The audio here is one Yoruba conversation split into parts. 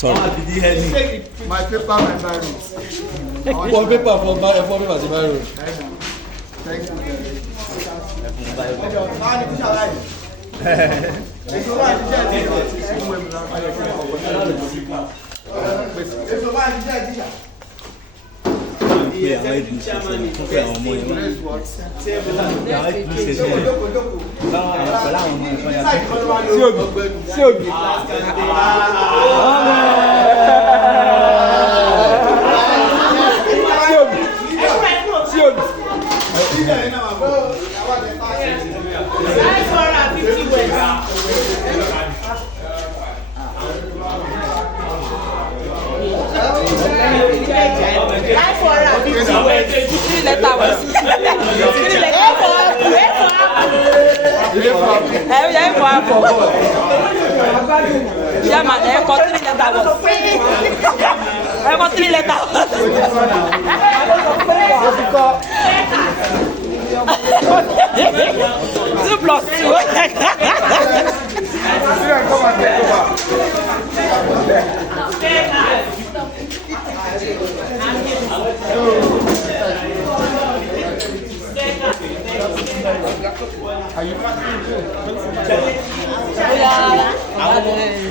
Sorry. My paper, my Bible. One paper from my Bible. Thank you.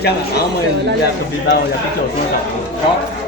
Jangan sama yang dia kebidau yang kecil semua.